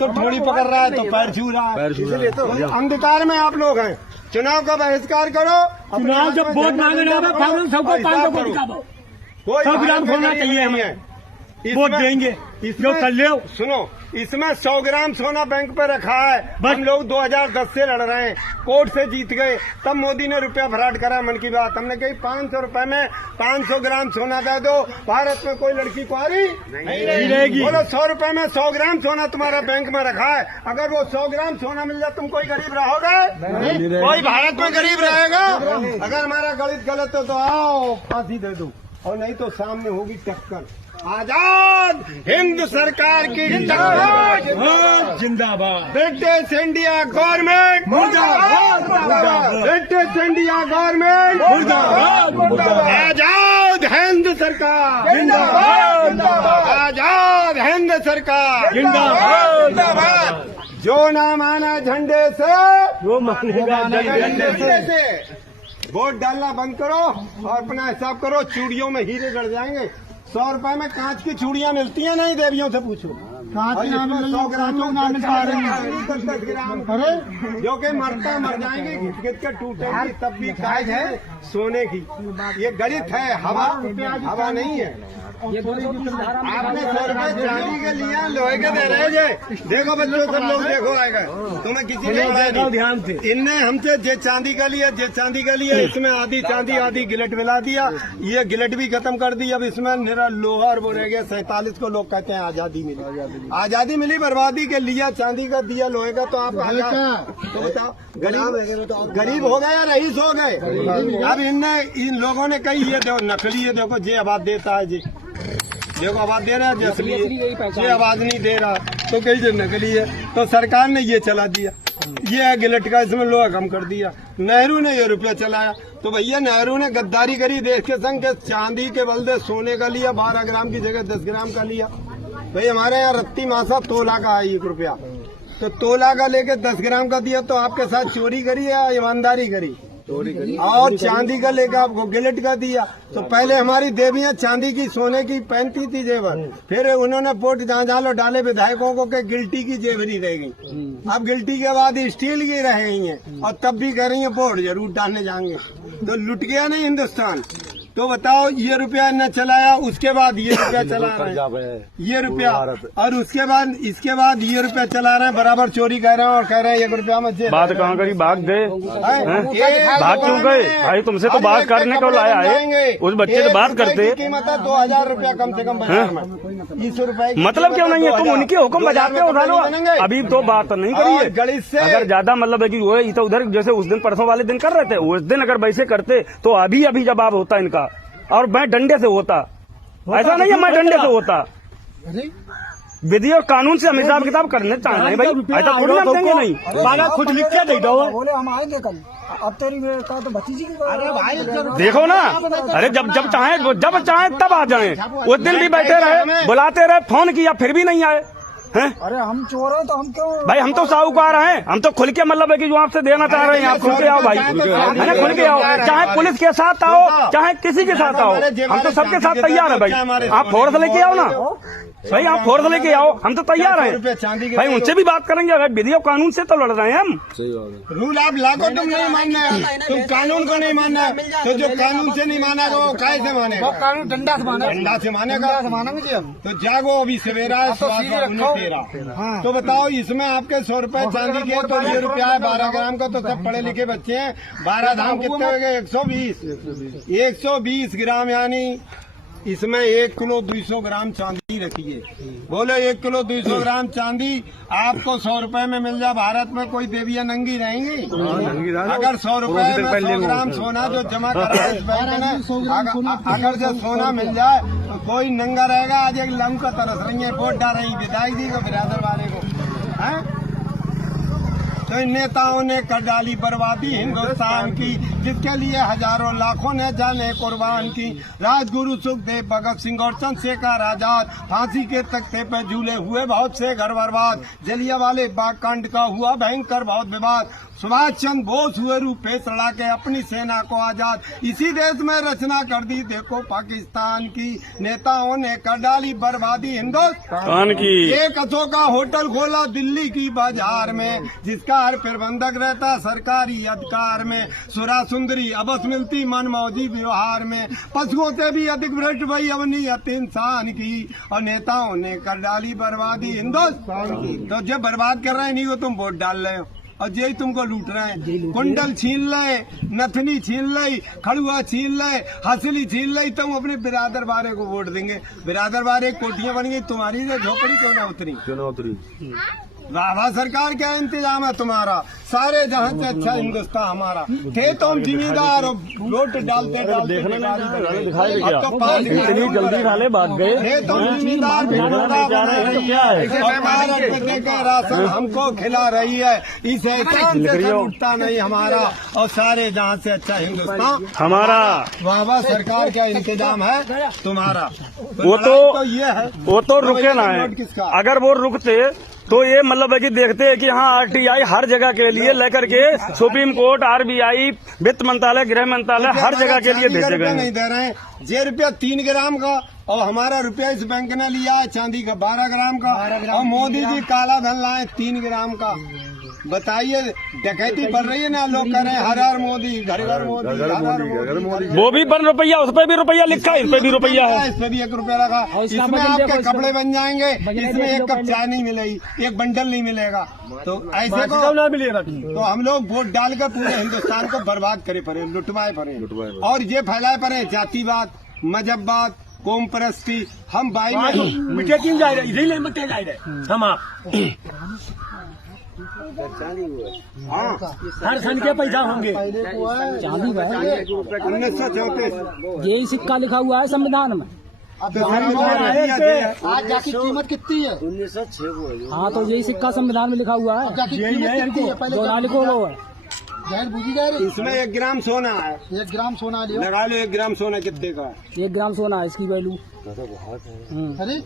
तो ठोड़ी पकड़ रहा है तो पैर छू रहा है, इसलिए तो अंधकार में आप लोग हैं। चुनाव का बहिष्कार करो, चुनाव जब वोट मांगने आवे फाइनल सबको 500 को दिखाओ, कोई 100 ग्राम सोना चाहिए हमें, वोट देंगे जो कर ले। सुनो, इसमें 100 ग्राम सोना बैंक पे रखा है। हम लोग 2010 से लड़ रहे हैं, कोर्ट से जीत गए, तब मोदी ने रुपया फराड करा। मन की बात हमने कही 500 रुपए में 500 ग्राम सोना दे दो, भारत में कोई लड़की कुंवारी नहीं रहेगी। बोलो 100 रुपए में 100 ग्राम सोना तुम्हारा बैंक में रखा है, अगर वो 100 ग्राम सोना मिल जाए तुम कोई गरीब रहोगे? कोई भारत में गरीब रहेगा? अगर हमारा गणित गलत हो तो आओ फांसी दे दो, और नहीं तो सामने होगी टक्कर। आजाद हिंद सरकार की जिंदाबाद जिंदाबाद। ब्रिटिश इंडिया गवर्नमेंट मुर्दाबाद, ब्रिटिश इंडिया गवर्नमेंट मुर्दाबाद, आजाद हिंद सरकार जिंदाबाद, आजाद हिंद सरकार जिंदाबाद। जो ना माना झंडे से वो मानेगा झंडे से। वोट डालना बंद करो और अपना हिसाब करो, चूड़ियों में हीरे गड़ जाएंगे। 100 रुपए में कांच की चूड़ियां मिलती हैं, नहीं देवियों से पूछो। कांच की ना मिल 100 ग्राम ना मिल पा रही है। 10 ग्राम जो कि मरता मर जाएंगे, घिट घिट के टूटेंगी, तब भी काज है सोने की। ये गणित है, हवा नहीं है। आपने 100 रुपए चांदी के लिया, लोहे के दे रहे जे। देखो बच्चों, सब लोग देखो आएगा, तुम्हें किसी ने बताया ध्यान से। इनने हमसे जे चांदी का लिया, जे चांदी का लिया, इसमें आधी चांदी आधी गिलट मिला दिया। ये गिलट भी खत्म कर दी, अब इसमें मेरा लोहा और वो रह गया। 47 को लोग कहते हैं आजादी मिली, आजादी मिली, बर्बादी के लिया चांदी का दिया लोहे का। तो आप तो बताओ, गरीब हो गए या रईस हो गए? अब इन लोगों ने कही ये देखो नकली है, देखो जे आवाज देता है जी, देखो आवाज दे रहा है असली, ये आवाज नहीं दे रहा तो कहीं जो नकली है। तो सरकार ने ये चला दिया, ये है गिलट का, इसमें लोहा कम कर दिया। नेहरू ने ये रुपया चलाया, तो भैया नेहरू ने गद्दारी करी देश के संग के, चांदी के बदले सोने का लिया, 12 ग्राम की जगह 10 ग्राम का लिया। भाई हमारे यहाँ रत्ती मासा तोला का है 1 रुपया, तो तोला का लेके 10 ग्राम का दिया, तो आपके साथ चोरी करी या ईमानदारी करी? और चांदी का लेकर आपको गिलट का दिया। तो पहले हमारी देवियां चांदी की सोने की पहनती थी जेवर, फिर उन्होंने वोट जहाँ डाले विधायकों को के गिल्टी की जेवरी रह गई। अब गिल्टी के बाद स्टील की रह गई हैं, और तब भी कह रही है वोट जरूर डालने जाएंगे। तो लुट गया नहीं हिंदुस्तान। तो बताओ, ये रुपया न चलाया, उसके बाद ये रुपया चला रहे हैं, ये रुपया, और उसके बाद इसके बाद ये रुपया चला रहे हैं, बराबर चोरी कर रहे हैं, और कह रहे हैं 1 रुपया में बात कहाँ करी, भाग गए, भाग क्यों गए भाई? तुमसे तो बात करने को लाया है, उस बच्चे से बात करते। कीमत है 2000 रुपया कम से कम बाजार में, 20 रुपए। मतलब क्यों नहीं है? तुम उनके हुक्म बजाते उठा लो। अभी तो बात नहीं करी है गणित से। अगर ज्यादा मतलब है कि वो इधर उधर, जैसे उस दिन परसों वाले दिन कर रहे थे, उस दिन अगर वैसे करते तो अभी जवाब होता इनका, और मैं डंडे से होता। ऐसा नहीं है मैं डंडे से होता। विधि और कानून से हम हिसाब किताब करने चाह रहे हैं भाई, ऐसा थोड़ी हम देंगे नहीं। बाला खुद लिख के दे दो, बोले हम आएंगे कल। अब तेरी का तो भतीजी की। अरे भाई देखो ना, अरे जब चाहे तब आ जाएं। उस दिन भी बैठे रहे, बुलाते रहे, फोन किया, फिर भी नहीं आए हैं। अरे हम चोर हैं तो हम क्यों भाई? हम तो साहूकार हैं, हम तो खुल के मतलब है कि जो आपसे देना चाह रहे हैं, आप खुल के आओ भाई, है ना, खुल के आओ। चाहे पुलिस के साथ आओ, चाहे किसी के साथ आओ, हम तो सबके साथ तैयार है भाई। आप फोर्स लेके आओ ना भाई, आप फोर्स लेके आओ, हम तो तैयार हैं भाई। उनसे भी बात करेंगे, अगर विधि और कानून से तो लड़ रहे हैं हम। रूल आप लागू, तुम नहीं मानना है, तुम कानून को नहीं मानना है, तो जो कानून से नहीं माना वो काय से मानेगा? कानून डंडा से मानेगा, डंडा से मानेगा। मानेंगे हम। तो जागो, अभी सवेरा है, तेरा। तो बताओ, इसमें आपके 100 रुपए चांदी के, तो ये रुपया है 12 ग्राम का, तो सब पढ़े लिखे बच्चे हैं। 12 धाम कितने हो गए? 120 ग्राम, यानी इसमें 1 किलो 200 ग्राम चांदी रखी है। बोलो 1 किलो 200 ग्राम चांदी आपको 100 रुपए में मिल जाए, भारत में कोई देवियां नंगी रहेंगी? अगर 100 रुपए में 100 ग्राम सोना जो जमा करा इस बैंक में, अगर जो सोना मिल जाए तो कोई नंगा रहेगा? आज एक लंग का तरस रही है, वोट डाल रही विधायक जी को, बिरादर वाले को है। तो इन नेताओं ने कर डाली बर्बादी हिंदुस्तान की, जिसके लिए हजारों लाखों ने जाने कुर्बान की। राजगुरु सुखदेव, भगत सिंह और चंद्रशेखर आजाद फांसी के तख्ते पर झूले, हुए बहुत से घर बर्बाद। जलियांवाले बाग कांड का हुआ भयंकर बहुत विवाद। सुभाष चंद्र बोस हुए रूपेश लड़ा के अपनी सेना को आजाद। इसी देश में रचना कर दी देखो पाकिस्तान की, नेताओं ने कर डाली बर्बादी हिंदुस्तान की। एक अशोका होटल खोला दिल्ली की बाजार में, जिसका हर प्रबंधक रहता सरकारी अधिकार में। सुरा सुंदरी अबस मिलती मनमौजी व्यवहार में, पशुओं से भी अधिक भ्रष्ट भई अवनीयत इंसान की, और नेताओं ने कर डाली बर्बादी हिंदुस्तान की। तो जब बर्बाद कर रहे हैं नहीं को तुम वोट डाल रहे हो, और यही तुमको लूट रहे हैं। कुंडल छीन ले, नथनी छीन ले, खड़ुआ छीन ले, हंसली छीन ले, तुम अपने बिरादर बारे को वोट देंगे। बिरादर बारे कोठियां बन गई तुम्हारी, से झोपड़ी क्यों ना उतरी। वाह वाह सरकार, क्या इंतजाम है तुम्हारा, सारे जहां से अच्छा हिंदुस्तान हमारा। थे तुम जिम्मेदार, वोट डालते डालते अब तो पास इतनी जल्दी वाले भाग गए। थे तुम जिम्मेदार, राशन हमको खिला रही है, इस एहसान से उठता नहीं हमारा, और सारे जहां से अच्छा हिंदुस्तान हमारा। वाह वाह सरकार, क्या इंतजाम है तुम्हारा। वो तो ये है, वो तो रुके ना है, अगर वो रुकते तो ये मतलब है कि देखते हैं कि हाँ आरटीआई हर जगह के लिए लेकर के सुप्रीम कोर्ट, आरबीआई, वित्त मंत्रालय, गृह मंत्रालय हर जगह के लिए भेजे गए। नहीं दे रहे हैं, ये रुपया 3 ग्राम का, और हमारा रुपया इस बैंक ने लिया है चांदी का 12 ग्राम का, और मोदी जी काला धन लाए 3 ग्राम का। बताइए, डकैती बढ़ रही है ना, लोग कह रहे हैं हर हर मोदी, घर घर मोदी, हर हर मोदी। वो भी बन रुपया, उस पर भी रुपया लिखा है, इस पे भी रुपया है, इस पे भी 1 रुपया लगा। इसमें आपके कपड़े बन जाएंगे, इसमें 1 कप चाय नहीं मिलेगी, 1 बंडल नहीं मिलेगा। तो ऐसे को मिलेगा, तो हम लोग वोट डालकर पूरे हिंदुस्तान को बर्बाद करे पड़े, लुटवाए पड़े, और ये फैलाए पड़े जातिवाद, मजहबवाद, कौम परस्ती। हम भाई में मिटे क्यों जा रहे, इधर मिटे जा रहे हम आप। हर सन के पैसा होंगे। चांदी का है, 1934 यही सिक्का लिखा हुआ है संविधान में। आज जाकी कीमत कितनी है? 1906। हाँ, तो यही सिक्का संविधान में लिखा हुआ है। यही है इनको जो ना लिखो वो है जहर बूझी गए। इसमें 1 ग्राम सोना है, 1 ग्राम सोना लियो, लगा लो 1 ग्राम सोना कितने का है? 1 ग्राम सोना है इसकी वैल्यू। अरे